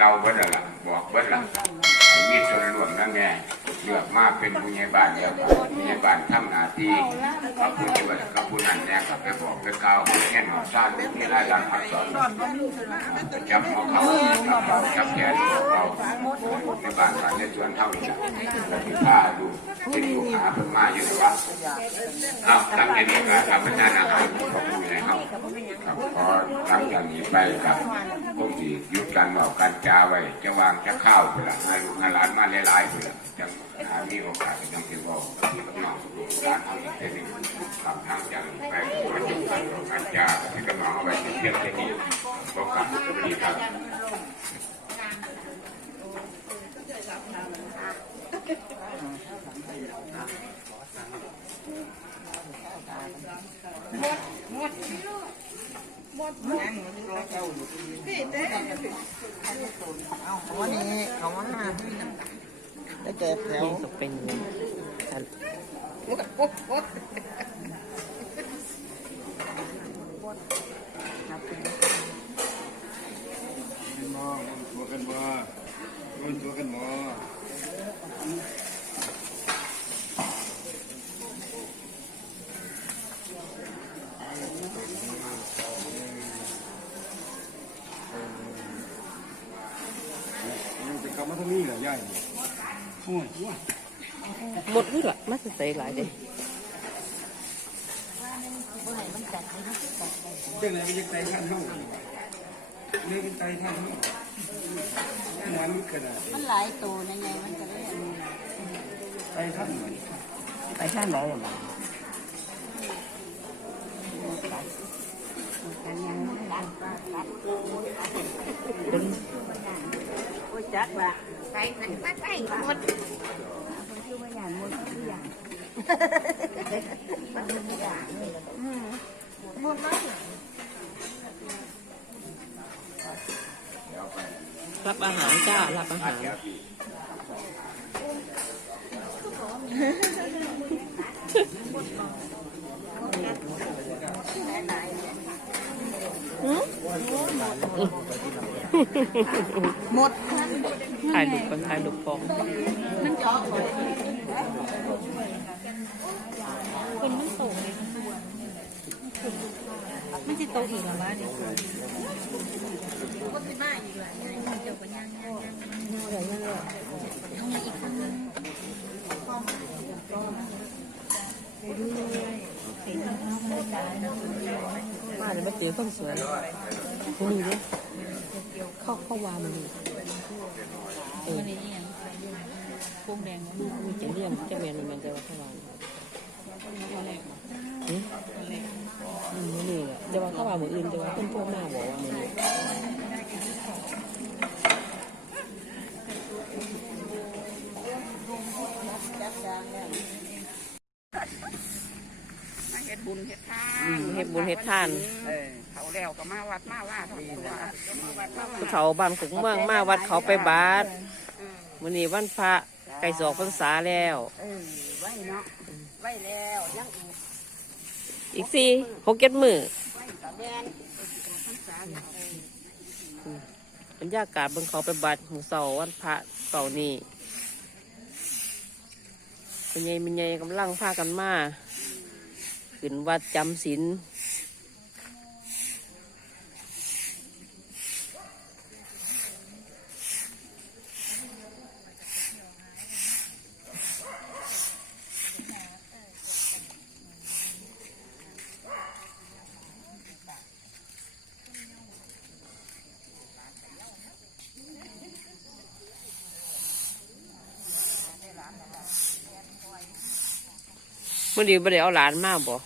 เราเบิดแล้ละบอกเบิดละมีส่วนร่วมนั่นแง่ เลือกมาเป็นผู้ใหญ่บ้านเดียวผู้ใหญ่บ้านทำหน้าที่กับผู้ช่วยกับผู้นั้นแน่กับไปบอกไปกล่าวแง่นหอซาลูกนี่รายการอักษรจับหัวเขาจับเขาจับแขนของเราในบ้านกันในส่วนเท่านี้แล้วที่พาดูที่ลูหาเพิ่นมาอยู่ในวัดเอาหลังจากนี้ก็ทำเป็นอาหารของผู้ใหญ่เขาครับพอหลังจากนี้ไปครับพวกที่ยุดการบอกการจาไว้จะวางจะข้าวเพื่อให้ลูกหลานมาหลายๆเพื่อจัง หามีโอกาสที่บอกที่กับน้องลูกหลานเอาอีกทีหนึงทำทางจากนี้ไปมาจุกันบอกการจาที่กับน้องเอาไว้ที่เที่ยงที่นี่บอกกับจะมีครับเอาหัวนี้เขามาได้เจ็บ แถวนี่ก็เป็นอันมอตัวกันบ่มันตัวกันบ่จะกลับมาทางนี้เหรอยาย โอ้ยว้าหมดนี่แหละมาใส่หลายเด้เจ้าไหนมันจะไตท่านเฮา เรื่องไตท่านเฮามันขนาดมันหลายตัวยังไงมันก็เลยอันนี้ไตท่านไปข้างไหนอะกันยังดันก็กัดเป็นโอ้ยจักว่าไปไปหมดมันคือว่าอย่างหมดทุกอย่างมันทุกอย่างนี่หมดเลยรับอาหารจ้ารับอาหาร หมดถ่ายรูปคนถ่ายรูปฟองมันเจาะเลยเป็นมันโตเลยมันจะโตอีกเหรอวะเนี่ยก็สิมาอีกแล้วเดี๋ยวกันย่างย่างย่างเอาอย่างอีกครั้งหนึงไปเรื่อยๆเห็นน้องมันตายนะคุณยายมาเลยมาเตี๋ยวคนสวย นี่เด้เข้าเข้าววามันดีเออวันนี้ยังพวงแดงมันจะเลี่ยมจะเวียนมันจะว่าเข้าวานแรกอืมตอนแรกอืมนี่แหละจะว่าเข้าวามืออื่นจะว่าเพิ่นโทรมาบอกว่ามือนี้มาเฮ็ดบุญเฮ็ดทานเฮ็ดบุญเฮ็ดทาน เออเขาแล้วก็มาวัดมาว่าทำตัวมาวัดมาผู้ว่าเขาบ้านขุงเมืองมาวัดเขาไปบาทมื้อนี้วันพระไก่สอกพรรษาแล้วเออไว้เนาะไว้แล้วยังอีกอีกสี่หกเจ็ดมือไว้ตะแดนบรรยากาศบนเขาไปบัดหมูเสาวันพระเสาร์นี้เป็นไงเป็นไงกำลังพากันมาขึ้นวัดจำศีล มื่อดีไม่ได้เอาหลานมาบ่